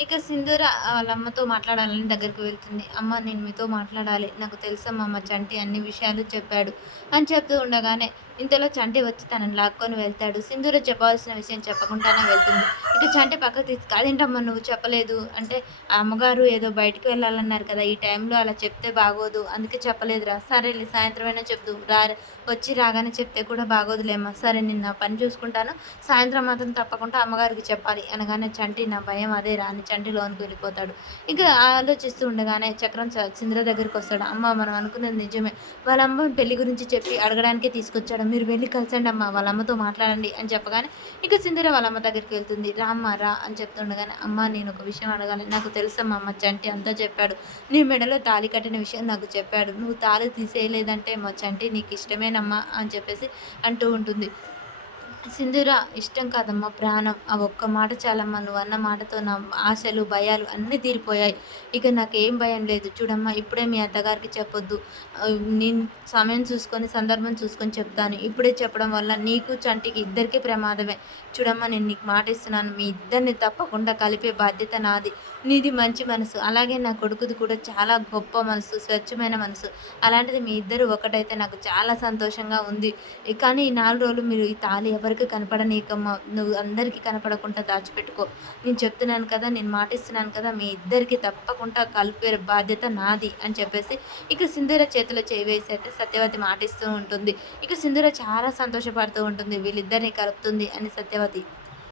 ఇక సింధూర వాళ్ళ అమ్మతో మాట్లాడాలని దగ్గరికి వెళ్తుంది. "అమ్మ నేను మీతో మాట్లాడాలి. నాకు తెలుసమ్మా మా చంటి అన్ని విషయాలు చెప్పాడు" అని చెప్తూ ఉండగానే ఇంతలో చంటి వచ్చి తనని లాక్కొని వెళ్తాడు. సింధూర చెప్పాల్సిన విషయం చెప్పకుండానే వెళ్తుంది. ఇక చంటి పక్కకు తీసుకు "అదేంటమ్మా నువ్వు చెప్పలేదు" అంటే "ఆ అమ్మగారు ఏదో బయటికి వెళ్ళాలన్నారు కదా! ఈ టైంలో అలా చెప్తే బాగోదు. అందుకే చెప్పలేదురా. సరేలే సాయంత్రమైనా చెప్దువు. వచ్చి రాగానే చెప్తే కూడా బాగోదులేమ్మా. సరే నేను నా పని చూసుకుంటాను. సాయంత్రం మాత్రం తప్పకుండా అమ్మగారికి చెప్పాలి" అనగానే చంటి "నా భయం అదేరా" అని చంటి లోనికి వెళ్ళిపోతాడు. ఇక ఆలోచిస్తూ ఉండగానే చక్రం సింధుర దగ్గరికొస్తాడు. "అమ్మ మనం అనుకున్నది నిజమే. వాళ్ళ అమ్మ పెళ్లి గురించి చెప్పి అడగడానికే తీసుకొచ్చాడు. మీరు వెళ్లి కలిసండి అమ్మ. వాళ్ళ అమ్మతో మాట్లాడండి" అని చెప్పగానే ఇక సింధుర వాళ్ళ అమ్మ దగ్గరికి వెళ్తుంది. "రా అమ్మ రా" అని చెప్తుండగానే "అమ్మ నేను ఒక విషయం అడగాలి. నాకు తెలుసమ్మా మా చంటి అంతా చెప్పాడు. నీ మెడలో తాళి కట్టిన విషయం నాకు చెప్పాడు. నువ్వు తాళి తీసేయలేదంటే మా చంటి నీకు ఇష్టమేనమ్మా" అని చెప్పేసి అంటూ ఉంటుంది. సింధూర "ఇష్టం కాదమ్మా ప్రాణం. ఆ ఒక్క మాట చాలమ్మా. నువ్వన్న మాటతో నా ఆశలు, భయాలు అన్నీ తీరిపోయాయి. ఇక నాకేం భయం లేదు. చూడమ్మా ఇప్పుడే మీ అత్తగారికి చెప్పొద్దు. నేను సమయం చూసుకొని, సందర్భం చూసుకొని చెప్తాను. ఇప్పుడే చెప్పడం వల్ల నీకు, చంటికి ఇద్దరికీ ప్రమాదమే. చూడమ్మా నేను నీకు మాటిస్తున్నాను. మీ ఇద్దరిని తప్పకుండా కలిపే బాధ్యత నాది. నీది మంచి మనసు. అలాగే నా కొడుకుది కూడా చాలా గొప్ప మనసు, స్వచ్ఛమైన మనసు. అలాంటిది మీ ఇద్దరు ఒకటైతే నాకు చాలా సంతోషంగా ఉంది. కానీ ఈ 4 రోజులు మీరు ఈ తాళి ఎవరికీ కనపడనీయకమ్మా. నువ్వు అందరికీ కనపడకుండా దాచిపెట్టుకో. నేను చెప్తున్నాను కదా! నేను మాటిస్తున్నాను కదా! మీ ఇద్దరికీ తప్పకుండా కలిపే బాధ్యత నాది" అని చెప్పేసి ఇక సింధూర చేతిలో చేయి వేసి అయితే సత్యవతి మాటిస్తూ ఉంటుంది. ఇక సింధూర చాలా సంతోషపడుతూ ఉంటుంది. వీళ్ళిద్దరిని కలుపుతుంది అని సత్యవతి.